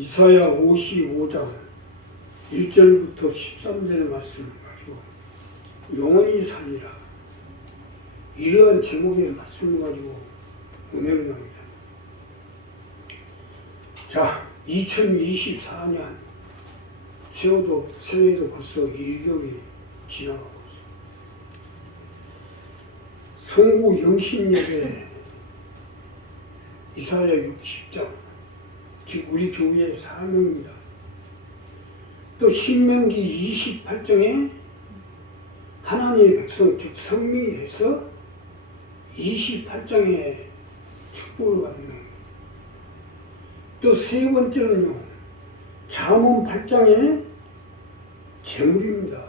이사야 55장 1절부터 13절 말씀을 가지고 영원히 살리라, 이러한 제목의 말씀을 가지고 은혜를 나눕니다. 자, 2024년 새해도 벌써 1개월이 지나가고 있어요. 성구 영신역에 이사야 60장, 즉 우리 교회의 사명입니다. 또 신명기 28장에 하나님의 백성, 즉 성민이 돼서 28장에 축복을 받는 겁니다. 또 세 번째는요, 잠언 8장에 재물입니다.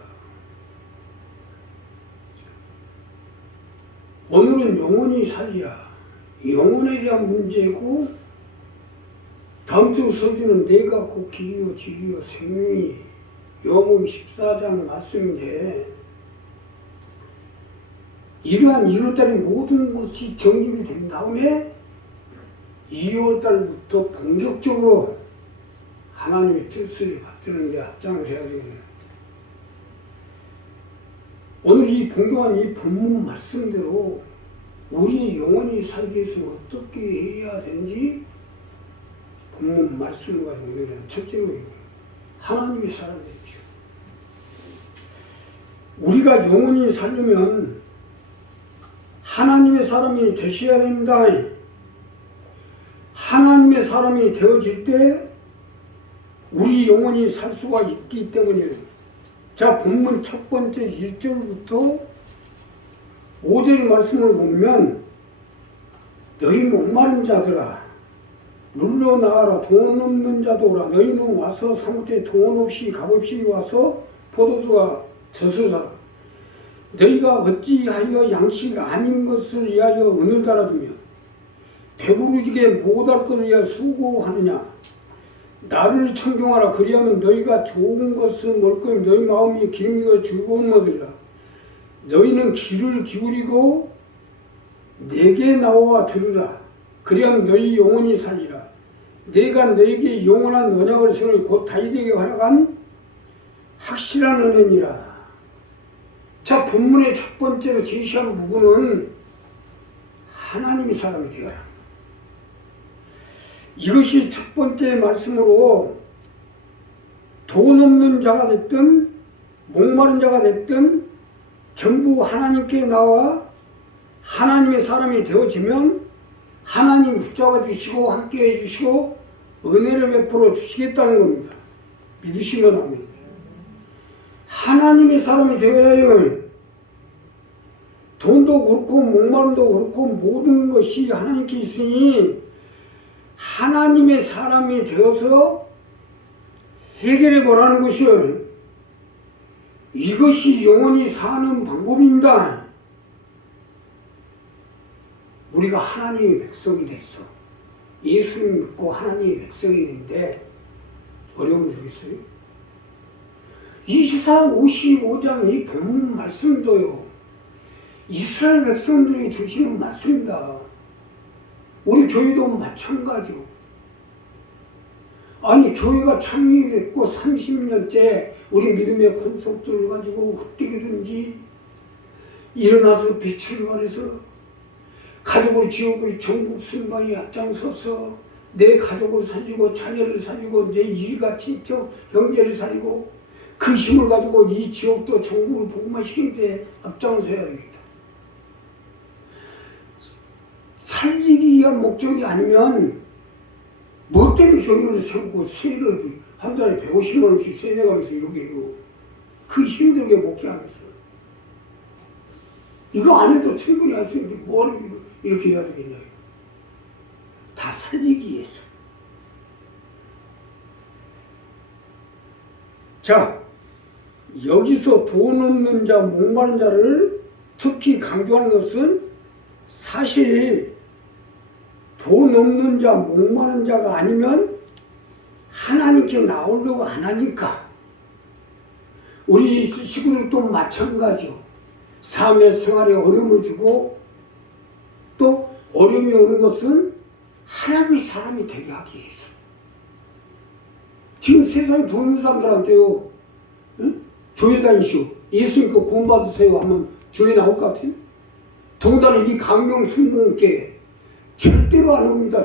오늘은 영원히 살리라, 영혼에 대한 문제고, 다음 주 설교는 내가 곧 길이요 진리요 생명이, 요한복음 14장 말씀인데, 이러한 1월달에 모든 것이 정립이 된 다음에 2월달부터 본격적으로 하나님의 뜻을 받드는 데 앞장을 서야 되겠네요. 오늘 이 봉독한 이 본문 말씀대로 우리의 영혼이 살기 위해서 어떻게 해야 되는지 본문 말씀을 가지고 오늘은 첫째로 하나님의 사람이 되죠. 우리가 영혼이 살려면 하나님의 사람이 되셔야 됩니다. 하나님의 사람이 되어질 때 우리 영혼이 살 수가 있기 때문이에요. 자, 본문 첫 번째 1절부터 5절의 말씀을 보면, 너희 목마른 자들아 눌러 나와라, 돈 없는 자도 오라. 너희는 와서 상태 돈 없이 값없이 와서 포도주가 젖을 사라. 너희가 어찌하여 양식 아닌 것을 위하여 은을 달아주며 배부르게 못할 것을 위하여 수고하느냐. 나를 청종하라. 그리하면 너희가 좋은 것을 먹을 것이며 너희 마음이 기름이고 즐거운 것이라. 너희는 귀를 기울이고 내게 나와 들으라. 그리하면 너희 영혼이 살리라. 내가 너희에게 영원한 언약을 세우니 곧 다윗에게 허락한 확실한 은혜니라. 자, 본문의 첫 번째로 제시한 부분은 하나님의 사람이 되어라. 이것이 첫 번째 말씀으로 돈 없는 자가 됐든 목마른 자가 됐든 전부 하나님께 나와 하나님의 사람이 되어지면 하나님 붙잡아 주시고 함께 해주시고 은혜를 베풀어 주시겠다는 겁니다. 믿으시면 아멘. 하나님의 사람이 되어야 해요. 돈도 그렇고 목마름도 그렇고 모든 것이 하나님께 있으니 하나님의 사람이 되어서 해결해 보라는 것이요. 이것이 영원히 사는 방법입니다. 우리가 하나님의 백성이 됐어. 예수를 믿고 하나님의 백성이 됐는데 어려움을 주겠어요? 55장 이 본문 말씀도요, 이스라엘 백성들이 주시는 말씀입니다. 우리 교회도 마찬가지로. 아니, 교회가 창립됐고 30년째 우리 믿음의 권속들을 가지고 헛되게든지 일어나서 빛을 발해서 가족을 지옥을 전국 승바에 앞장서서 내 가족을 살리고 자녀를 살리고 내 일가 친척 형제를 살리고 그 힘을 가지고 이 지옥도 전국을 복음화시키는 데 앞장서야 되겠다. 살리기 위한 목적이 아니면 뭐 때문에 교회를 세우고 세를 한 달에 150만 원씩 세내가면서 이렇게 해요. 그 힘들게 목회하면서. 이거 안 해도 충분히 할 수 있는데 뭐를 이렇게 해야 되겠냐. 다 살리기 위해서. 자, 여기서 돈 없는 자, 목마른 자를 특히 강조하는 것은 사실 돈 없는 자, 목마른 자가 아니면 하나님께 나오려고 안 하니까. 우리 식구들도 마찬가지요. 삶의 생활에 어려움을 주고 또 어려움이 오는 것은 하나님의 사람이 되게 하기 위해서. 지금 세상에 돈 있는 사람들한테요, 응? 교회 다니시오, 예수 믿고 구원받으세요 하면 교회 나올 것 같아요? 더군다나 이 강경 승무원께 절대로 안 옵니다.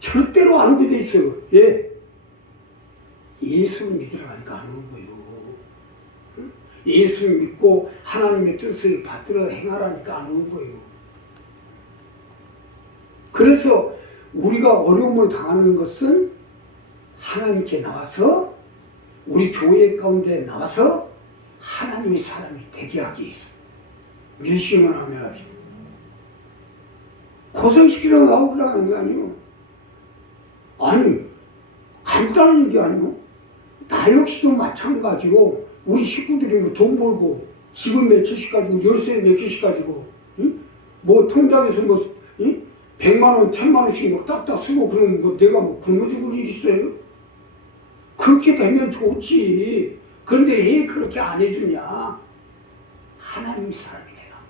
절대로 안 오게 돼 있어요. 예, 예수 믿으라니까 안 오는 거예요. 응? 예수 믿고 하나님의 뜻을 받들어 행하라니까 안 오는 거예요. 그래서 우리가 어려움을 당하는 것은 하나님께 나와서, 우리 교회 가운데 나와서 하나님의 사람이 되게 하기 위해서 밀심을 하며 합시다. 고생시키려고 나오라는 게 아니에요. 아니, 간단한 얘기 아니에요. 나 역시도 마찬가지로 우리 식구들이 뭐 돈 벌고 집은 몇 채씩 가지고 열쇠 몇 개씩 가지고, 응? 뭐 통장에서 뭐 100만 원, 1000만 원씩 뭐 딱딱 쓰고 그러면 뭐 내가 뭐 굶어 죽을 일 있어요? 그렇게 되면 좋지. 그런데 왜 그렇게 안 해주냐? 하나님의 사람이 되라.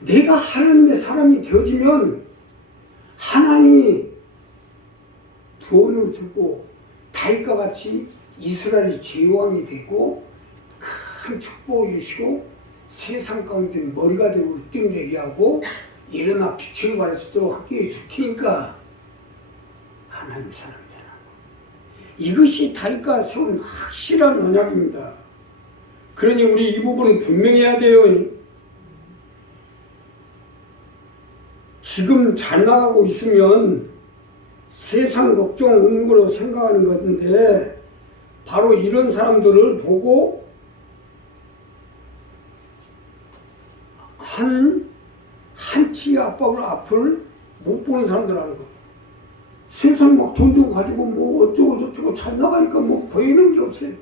내가 하나님의 사람이 되어지면 하나님이 돈을 주고 다윗과 같이 이스라엘이 제왕이 되고 큰 축복을 주시고 세상 가운데 머리가 되고 으뜸되게 하고 일어나 빛을 발할 수 있도록 하게 해줄 테니까 하나님 사람이 되라. 이것이 다윗과 세운 확실한 언약입니다. 그러니 우리 이 부분은 분명히 해야 돼요. 지금 잘 나가고 있으면 세상 걱정 없는 거로 생각하는 건데, 바로 이런 사람들을 보고 한치 앞을 못 보는 사람들 하는 거. 세상 막 돈 좀 가지고 뭐 어쩌고 저쩌고 잘 나가니까 뭐 보이는 게 없어요.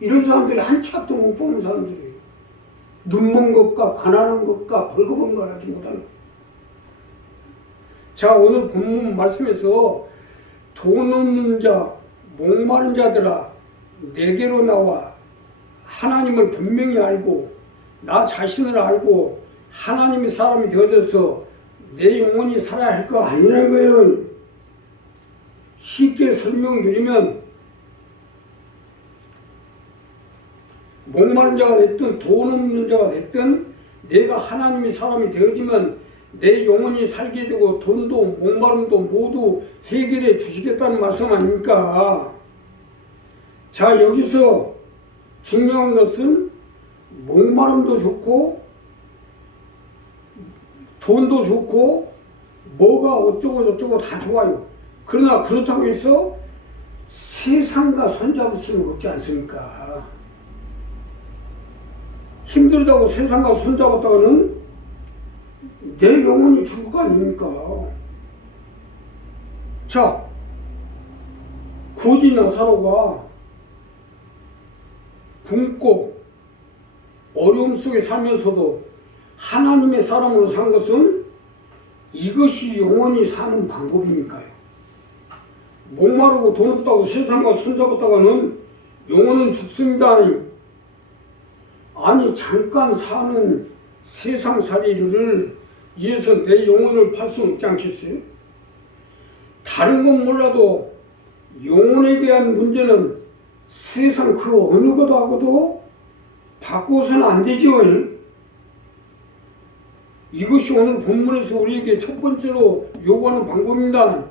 이런 사람들이 한치 앞도 못 보는 사람들이에요. 눈먼 것과 가난한 것과 벌거벗은 걸 알지 못하는 거예요. 자, 오늘 본문 말씀에서 돈 없는 자, 목마른 자들아 내게로 나와 하나님을 분명히 알고 나 자신을 알고 하나님의 사람이 되어져서 내 영혼이 살아야 할 거 아니라는 거예요. 쉽게 설명드리면 목마른 자가 됐든 돈 없는 자가 됐든 내가 하나님의 사람이 되어지면 내 영혼이 살게 되고 돈도 목마름도 모두 해결해 주시겠다는 말씀 아닙니까? 자, 여기서 중요한 것은 목마름도 좋고 돈도 좋고 뭐가 어쩌고 저쩌고 다 좋아요. 그러나 그렇다고 해서 세상과 손잡을 수는 없지 않습니까? 힘들다고 세상과 손잡았다가는 내 영혼이 죽을 거 아닙니까? 자, 고지 나사로가 굶고 어려움 속에 살면서도 하나님의 사람으로 산 것은 이것이 영원히 사는 방법이니까요. 목마르고 돈 없다고 세상과 손잡았다가는 영혼은 죽습니다. 아니, 잠깐 사는 세상살이를 위해서 내 영혼을 팔 수는 없지 않겠어요? 다른 건 몰라도 영혼에 대한 문제는 세상 그 어느 것도 하고도 바꾸어서는 안 되죠. 이것이 오늘 본문에서 우리에게 첫 번째로 요구하는 방법입니다.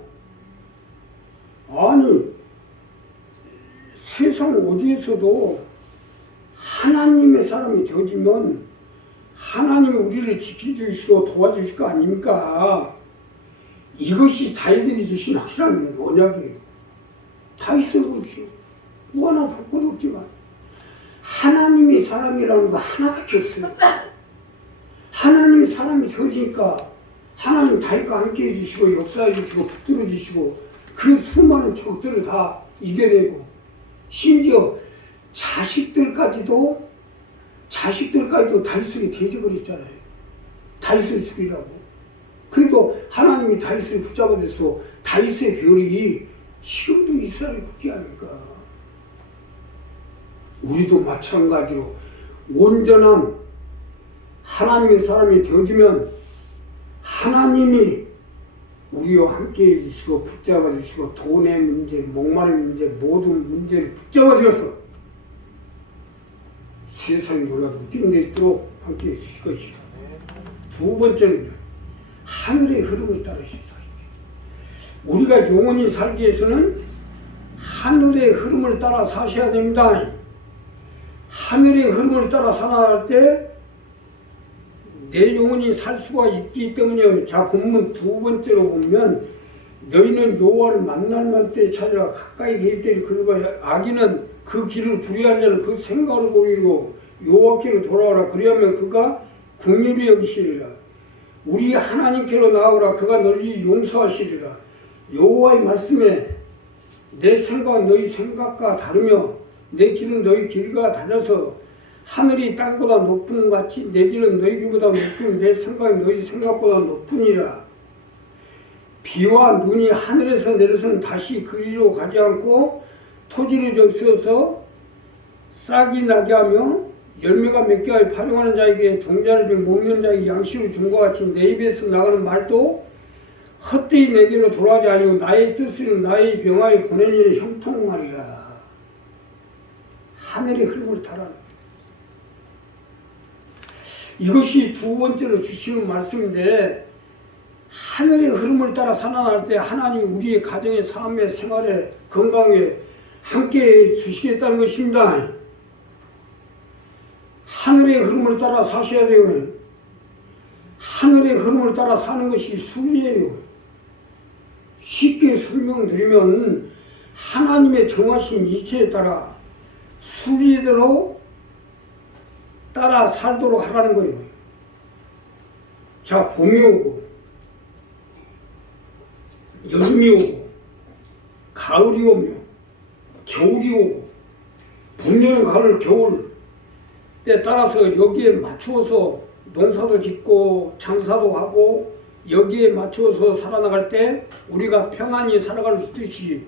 아니, 세상 어디에서도 하나님의 사람이 되어지면 하나님이 우리를 지켜주시고 도와주실 거 아닙니까? 이것이 다윗에게 주신 확실한 언약이에요. 다윗을 그렇지 뭐 하나 볼 것도 없지만 하나님의 사람이라는 거 하나밖에 없어요. 하나님의 사람이 되어지니까 하나님 다윗과 함께 해주시고 역사해 주시고 붙들어 주시고 그 수많은 적들을 다 이겨내고 심지어 자식들까지도 다윗에게 대적을 했잖아요. 다윗을 죽이라고. 그래도 하나님이 다윗을 붙잡아줘서 다윗의 별이 지금도 이스라엘 국기 아닙니까? 우리도 마찬가지로 온전한 하나님의 사람이 되어지면 하나님이 우리와 함께 해주시고 붙잡아 주시고 돈의 문제, 목마른 문제, 모든 문제를 붙잡아 주셔서 세상이 몰라도 뛰어내도록 함께 해주실 것이고, 두 번째는요, 하늘의 흐름을 따라 사십시오. 우리가 영원히 살기 위해서는 하늘의 흐름을 따라 사셔야 됩니다. 하늘의 흐름을 따라 살아갈 때 내 영혼이 살 수가 있기 때문에, 자 본문 두 번째로 보면 너희는 여호와를 만날 만때 찾으라. 가까이 계실 때를 그러고 악인은 그 길을 불의한 자는 그 생각을 버리고 여호와께로 돌아오라. 그리하면 그가 긍휼히 여기시리라. 우리 하나님께로 나오라. 그가 너희 용서하시리라. 여호와의 말씀에 내 생각은 너희 생각과 다르며 내 길은 너희 길과 달라서 하늘이 땅보다 높은 것 같이 내 길은 너희 길보다 높은 내 생각이 너희 생각보다 높으니라. 비와 눈이 하늘에서 내려서는 다시 그리로 가지 않고 토지를 적셔서 싹이 나게 하며 열매가 맺게 하여 파종하는 자에게 종자를 준 먹는 자에게 양식을 준 것 같이 내 입에서 나가는 말도 헛되이 내게로 돌아가지 아니고 나의 뜻을 나의 병화에 보낸 일에 형통하리라. 하늘의 흐름을 따라. 이것이 두 번째로 주시는 말씀인데, 하늘의 흐름을 따라 살아날 때 하나님이 우리의 가정의 삶의 생활에 건강에 함께 주시겠다는 것입니다. 하늘의 흐름을 따라 사셔야 돼요. 하늘의 흐름을 따라 사는 것이 수리예요. 쉽게 설명드리면 하나님의 정하신 이치에 따라 수리대로 따라 살도록 하라는 거예요. 자, 봄이 오고 여름이 오고 가을이 오며 겨울이 오고 봄, 여름, 가을, 겨울에 따라서 여기에 맞추어서 농사도 짓고 장사도 하고 여기에 맞추어서 살아나갈 때 우리가 평안히 살아갈 수 있듯이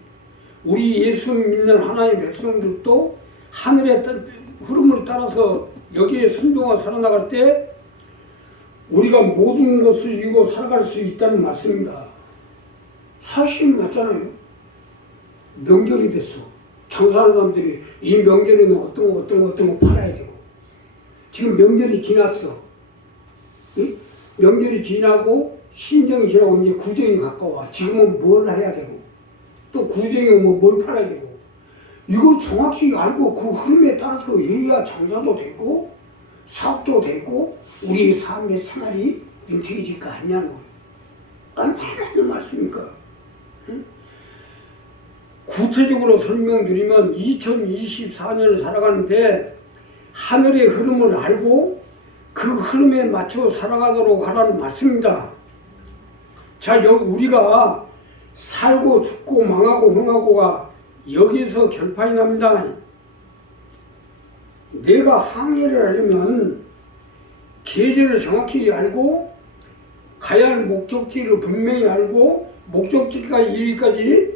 우리 예수 믿는 하나님의 백성들도 하늘의 흐름을 따라서 여기에 순종하고 살아나갈 때 우리가 모든 것을 이루고 살아갈 수 있다는 말씀입니다. 사실은 맞잖아요. 명절이 됐어. 장사하는 사람들이 이 명절에는 어떤 거 팔아야 되고, 지금 명절이 지났어. 응? 명절이 지나고 신정이 지나고 이제 구정이 가까워. 지금은 뭘 해야 되고 또 구정이 오면 뭘 팔아야 되고, 이거 정확히 알고 그 흐름에 따라서 해야 장사도 되고 사업도 되고 우리 삶의 생활이 윤택해질 거 아니냐는 거예요. 얼마나 맞는 말씀입니까? 응? 구체적으로 설명드리면 2024년을 살아가는데 하늘의 흐름을 알고 그 흐름에 맞춰 살아가도록 하라는 말씀입니다. 자, 여기 우리가 살고 죽고 망하고 흥하고가 여기서 결판이 납니다. 내가 항해를 하려면 계절을 정확히 알고 가야 할 목적지를 분명히 알고 목적지까지 이르기까지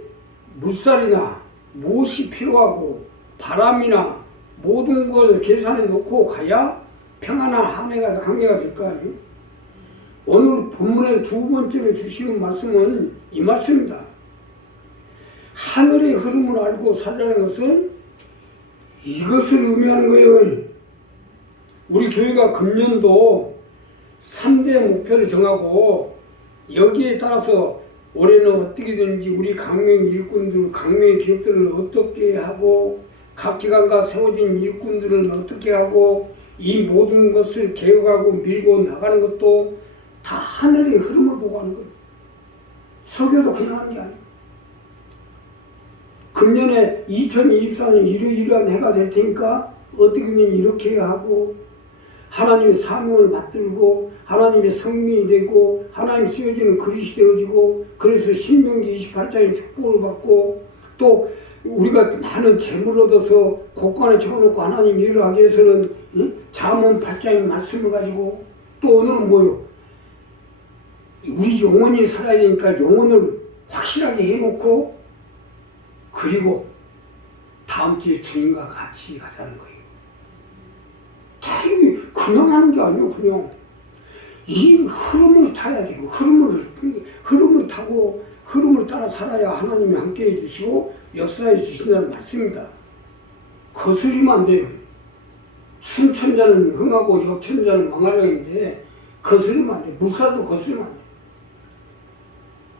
물살이나 무엇이 필요하고 바람이나 모든 것을 계산해 놓고 가야 평안한 항해가 될 거 아니에요. 오늘 본문의 두 번째로 주시는 말씀은 이 말씀입니다. 하늘의 흐름을 알고 살라는 것은 이것을 의미하는 거예요. 우리 교회가 금년도 3대 목표를 정하고 여기에 따라서 올해는 어떻게 되는지 우리 강명 일꾼들, 강명 기업들을 어떻게 하고 각 기관과 세워진 일꾼들은 어떻게 하고 이 모든 것을 개혁하고 밀고 나가는 것도 다 하늘의 흐름을 보고 하는 거예요. 설교도 그냥 하는 게 아니에요. 금년에 2024년 이러이러한 해가 될 테니까 어떻게 하면 이렇게 하고 하나님의 사명을 받들고 하나님의 성민이 되고 하나님이 쓰여지는 그릇이 되어지고 그래서 신명기 28장의 축복을 받고 또 우리가 많은 재물을 얻어서 곳간에 적어놓고 하나님 일을 하기 위해서는 잠언 8장의 말씀을 가지고 또 오늘은 뭐요? 우리 영혼이 살아야 되니까 영혼을 확실하게 해놓고 그리고 다음 주에 주님과 같이 가자는 거예요. 다 이게 그냥 하는 게 아니에요. 그냥 이 흐름을 타야 돼요. 흐름을 타고 흐름을 따라 살아야 하나님이 함께해 주시고 역사해 주신다는 말씀입니다. 거스리면 안 돼요. 순천자는 흥하고 역천자는 망하려는데 거스리면 안 돼. 무사도 거스리면 안 돼.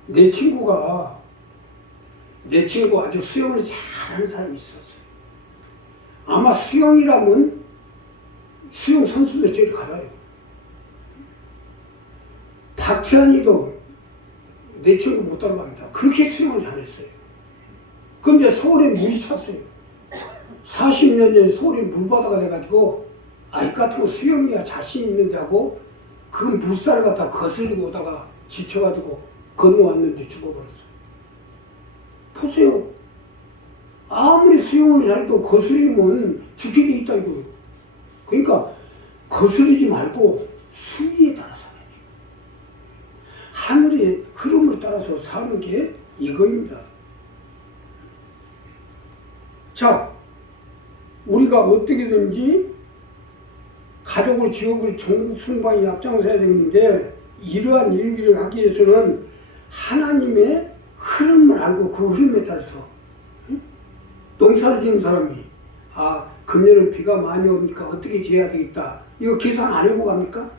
내 친구가 아주 수영을 잘하는 사람이 있었어요. 아마 수영이라면 수영 선수들 저리 가라요. 박태환이도 내 친구 못 따라갑니다. 그렇게 수영을 잘했어요. 그런데 서울에 물이 찼어요. 40년 전에 서울에 물바다가 돼가지고 아이 같은 거 수영이야 자신 있는데 하고 그 물살을 갖다 거슬리고 오다가 지쳐가지고 건너왔는데 죽어버렸어요. 보세요. 아무리 수영을 잘해도 거슬리면 죽게 돼 있다 이거예요. 그러니까 거슬리지 말고 순리에 따라 살아야지. 하늘의 흐름을 따라서 사는 게 이거입니다. 자, 우리가 어떻게든지 가족을 지옥을 전국 순방에 앞장서야 되는데 이러한 일들을 하기 위해서는 하나님의 흐름을 알고 그 흐름에 따라서 농사를 지는 사람이 금년은 비가 많이 오니까 어떻게 지어야 되겠다. 이거 계산 안 해보고 합니까?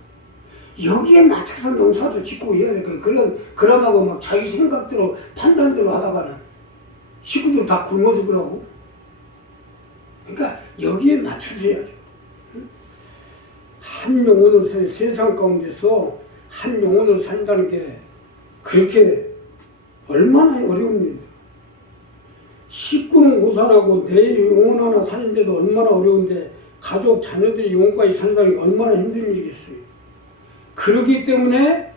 여기에 맞춰서 농사도 짓고 해야 될 거예요. 그러다고 막 자기 생각대로 판단대로 하다가는 식구들 다 굶어 죽으라고. 그러니까 여기에 맞춰서 해야죠. 한 영혼으로 세상 가운데서 한 영혼으로 산다는 게 그렇게 얼마나 어려운 일입니다. 식구는 고산하고 내 영혼 하나 사는데도 얼마나 어려운데 가족, 자녀들이 영혼까지 산다는 게 얼마나 힘든 일이겠어요. 그렇기 때문에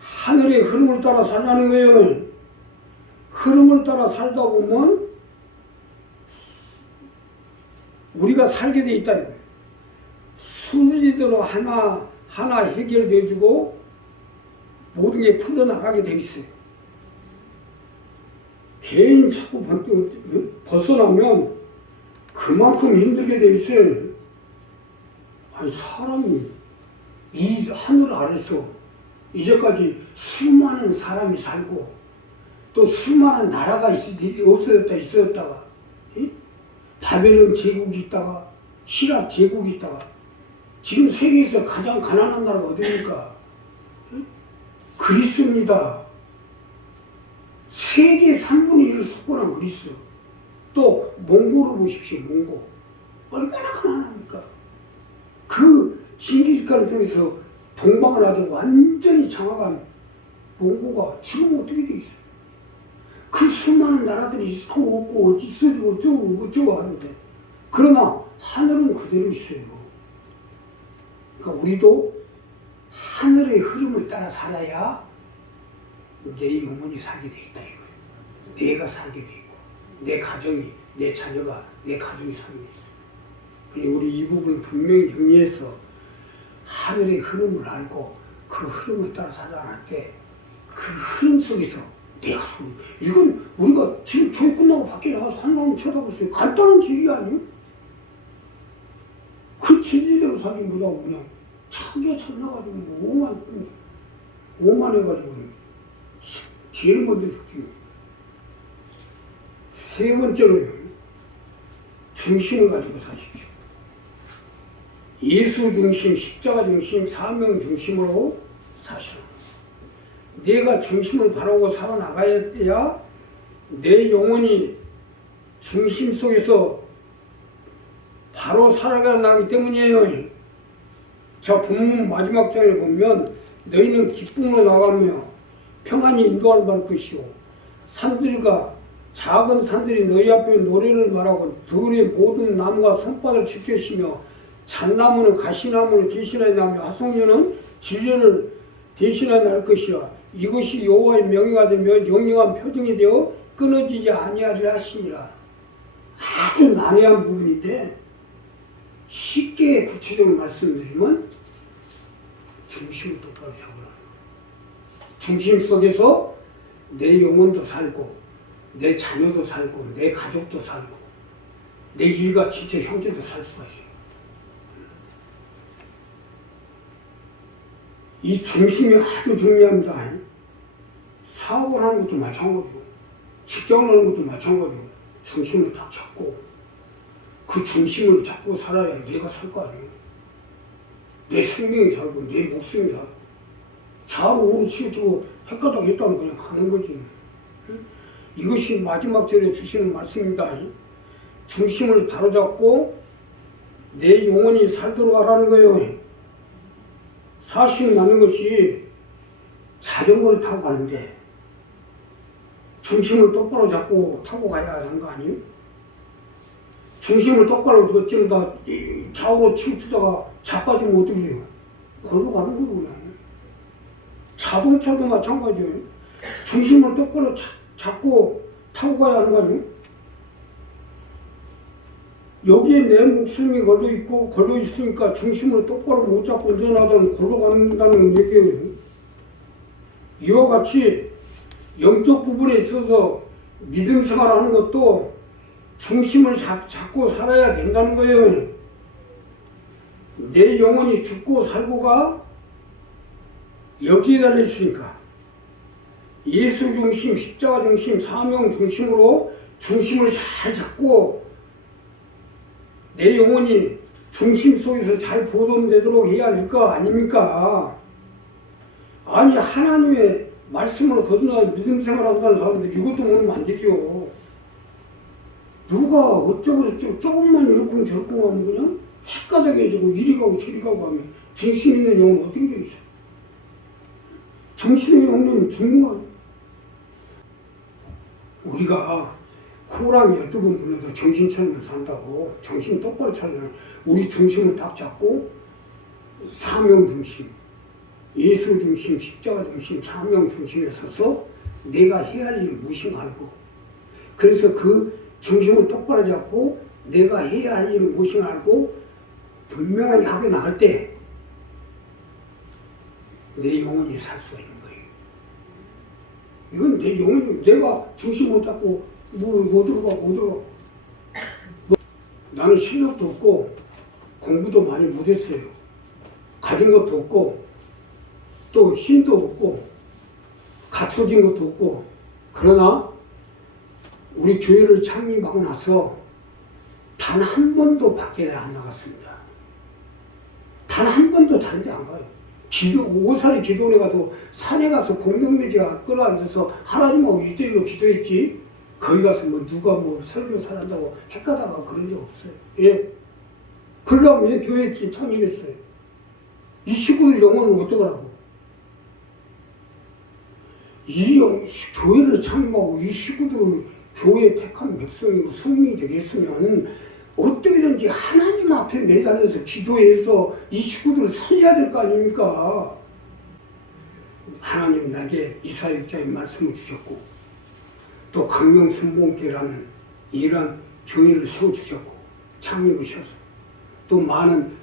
하늘의 흐름을 따라 살라는 거예요. 흐름을 따라 살다 보면 우리가 살게 돼 있다 이거예요. 순리대로 하나 해결돼주고 모든 게 풀려나가게 돼 있어요. 개인 자꾸 벗어나면 그만큼 힘들게 돼 있어요. 아니 사람이 이 하늘 아래서 이제까지 수많은 사람이 살고 또 수많은 나라가 있었다가 바벨론 제국이 있다가希腊 제국이 있다가 지금 세계에서 가장 가난한 나라가 어디입니까? 그리스입니다. 세계 3분의 1을 석권한 그리스. 또 몽고를 보십시오. 몽고. 얼마나 가난합니까? 그 징기스칸을 통해서 동방을 아주 완전히 장악한 몽고가 지금 어떻게 돼 있어요? 그 수많은 나라들이 있고 없고 있어지고 어쩌고 하는데 그러나 하늘은 그대로 있어요. 그러니까 우리도 하늘의 흐름을 따라 살아야 내 영혼이 살게 돼 있다 이거예요. 내가 살게 돼 있고 내 가정이 내 자녀가 내 가족이 살게 돼 있어요. 그러니 우리 이 부분을 분명히 정리해서 하늘의 흐름을 알고 그 흐름을 따라 살아갈 때 그 흐름 속에서 내가 살고 이건 우리가 지금 교육 끝나고 밖에 나가서 한가운데 쳐다보세요. 간단한 진리 아니에요? 그 진리대로 살지 못하고 그냥 차게 찾나가지고 오만해가지고 제일 먼저 죽지. 세 번째로 중심을 가지고 사십시오. 예수 중심, 십자가 중심, 사명 중심으로 사시라. 내가 중심을 바라고 살아나가야 내 영혼이 중심 속에서 바로 살아나기 때문이에요. 자, 본문 마지막 장에 보면 너희는 기쁨으로 나가며 평안히 인도할 받을 것이요 산들과 작은 산들이 너희 앞에 노래를 말하고 들의 모든 나무가 손바닥을 지켜시며 잣나무는 가시나무를 대신하여 나며 화송류는 진리를 대신하여 날 것이라. 이것이 여호와의 명예가 되며 영영한 표징이 되어 끊어지지 아니하리라 하시니라. 아주 난해한 부분인데 쉽게 구체적으로 말씀드리면 중심을 똑바로 잡으라. 중심 속에서 내 영혼도 살고 내 자녀도 살고 내 가족도 살고 내 일가 지체 형제도 살 수가 있어요. 이 중심이 아주 중요합니다. 사업을 하는 것도 마찬가지고 직장을 하는 것도 마찬가지고 중심을 딱 잡고 그 중심을 잡고 살아야 내가 살 거 아니에요. 내 생명이 살고 내 목숨이 살고 좌우로 우로 치우치고 헷갈리고 했다면 그냥 가는 거지. 이것이 마지막 절에 주시는 말씀입니다. 중심을 바로잡고 내 영혼이 살도록 하라는 거예요. 사실 맞는 것이 자전거를 타고 가는데 중심을 똑바로 잡고 타고 가야 하는 거 아니에요? 중심을 똑바로 지금 다 좌우로 치우치다가 자빠지면 어떻게 해요? 걸로 가는 거고 그냥. 자동차도 마찬가지예요. 중심을 똑바로 잡고 타고 가야 하는 거 아니에요? 여기에 내 목숨이 걸려 있으니까 중심을 똑바로 못 잡고 운전하다면 걸로 간다는 얘기예요. 이와 같이 영적 부분에 있어서 믿음 생활하는 것도 중심을 잡고 살아야 된다는 거예요. 내 영혼이 죽고 살고가 여기에 달려 있으니까 예수 중심, 십자가 중심, 사명 중심으로 중심을 잘 잡고 내 영혼이 중심 속에서 잘 보존되도록 해야 될 거 아닙니까? 아니 하나님의 말씀을 거듭나 믿음 생활한다는 사람들 이것도 모르면 안 되죠. 누가 어쩌고 저쩌고 조금만 이렇고 저렇고 하면 그냥 헷갈리게 해주고 이리 가고 저리 가고 하면 중심 있는 영혼은 어떻게 되겠어? 중심의 영혼은 죽는 거 아니야? 우리가 호랑이 12번 물려도 정신 차리면 산다고 정신 똑바로 차리면 우리 중심을 딱 잡고 사명 중심, 예수 중심, 십자가 중심, 사명 중심에 서서 내가 해야 할 일을 무엇인지 알고 그래서 그 중심을 똑바로 잡고 내가 해야 할 일을 무엇인지 알고 분명하게 하게 나갈 때 내 영혼이 살 수가 있는 거예요. 이건 내 영혼이 내가 중심 못 잡고 못 들어가고 나는 실력도 없고 공부도 많이 못했어요. 가진 것도 없고 또 힘도 없고 갖춰진 것도 없고 그러나 우리 교회를 창립하고 나서 단 한 번도 밖에 안 나갔습니다. 단 한 번도 다른 데 안 가요. 오사리 기도원에 가도 산에 가서 공동묘지가 끌어앉아서 하나님하고 1대1로 기도했지 거기 가서 뭐 누가 뭐 설교사 한다고 헷갈다가 그런 적 없어요. 예. 그러려면 왜 교회 창립했어요? 이 식구들 영혼은 어떡하라고? 이 교회를 창립하고 이 식구들을 교회에 택한 백성이고 승민이 되겠으면 어떻게든지 하나님 앞에 매달려서 기도해서 이 식구들을 살려야 될 거 아닙니까? 하나님 나에게 이사야 6장의 말씀을 주셨고 또 강명순복교라는 이런 교회를 세워주셨고 창립을 하셔서 또 많은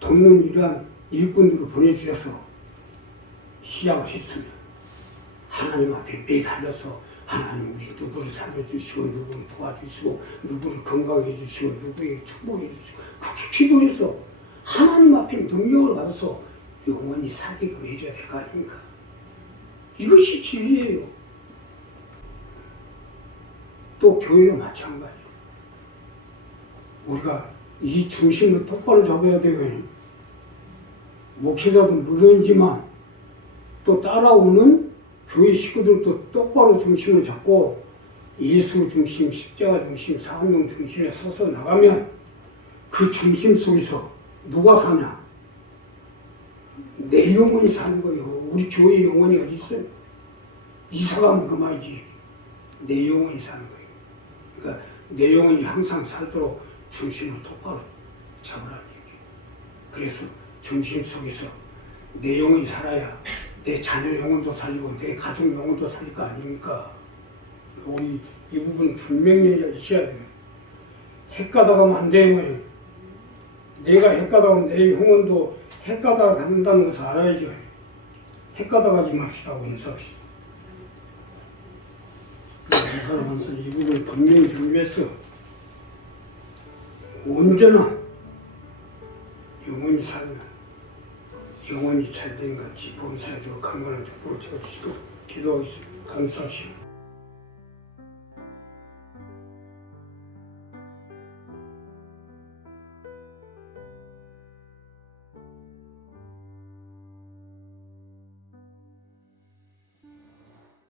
돕는 이러한 일꾼들을 보내주셔서 시작을 했으면 하나님 앞에 매달려서 하나님 우리 누구를 살려주시고 누구를 도와주시고 누구를 건강해 주시고 누구에게 축복해 주시고 그렇게 기도해서 하나님 앞에 능력을 받아서 영원히 살게끔 해줘야 될 거 아닙니까? 이것이 진리예요. 또 교회도 마찬가지예요. 우리가 이 중심을 똑바로 잡아야 돼요. 목회자도 물론이지만 또 따라오는 교회 식구들도 똑바로 중심을 잡고 예수 중심, 십자가 중심, 사명 중심에 서서 나가면 그 중심 속에서 누가 사냐? 내 영혼이 사는 거예요. 우리 교회 영혼이 어디 있어요? 이사 가면 그만이지. 내 영혼이 사는 거예요. 그러니까 내 영혼이 항상 살도록 중심을 똑바로 잡으라는 얘기예요. 그래서 중심 속에서 내 영혼이 살아야 내 자녀 영혼도 살리고 내 가족 영혼도 살릴 거 아닙니까? 우리 이 부분 분명히 있어야 돼요. 헷가다 가면 안 돼요. 내가 헷가다 가면 내 영혼도 헷가다 간다는 것을 알아야죠. 헷가다 가지 맙시다. 인사합시다. 인사하면서 이 부분 분명히 준비해서 온전한 영혼이 살면 영원히 잘된 같이 범사에도 강건한 축복을 채워주시고 기도하겠습니다. 감사하시오.